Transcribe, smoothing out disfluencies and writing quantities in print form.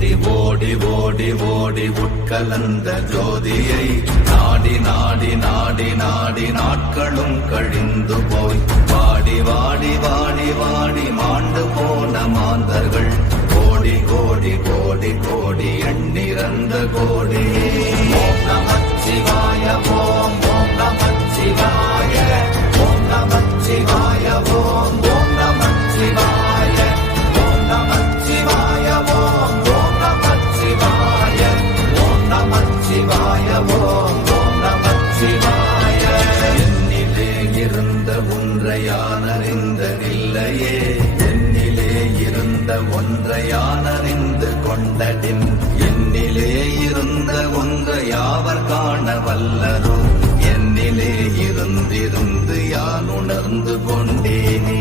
ஓடி ஓடி ஓடி ஓடி உட்கலந்த ஜோதியை நாடி நாடி நாடி நாடி நாட்களும் கழிந்து போய் வாடி வாடி வாடி வாடி மாண்டு போன மாந்தர்கள் கோடி கோடி கோடி கோடி எண்ணிறந்த கோடி. ஓம் நமச்சிவாய ஓம் ஓம் நமச்சிவாய ஓம் நமச்சிவாய ஓம் ஓம் நமச்சிவாய ஓம் நமச்சிவாய ஓம் ஓம் நமச்சிவாய ஓம் நமச்சிவாய ஓம் ஓம் நமச்சிவாய. என்னிலே இருந்த ஒன்றை யானறிந்ததில்லையே, என்னிலே இருந்த ஒன்றை யானறிந்து கொண்டடின், என்னிலே இருந்த ஒன்றை யாவர் காண வல்லரோ, என்னிலே இருந்திருந்து யான் உணர்ந்து கொண்டேனே.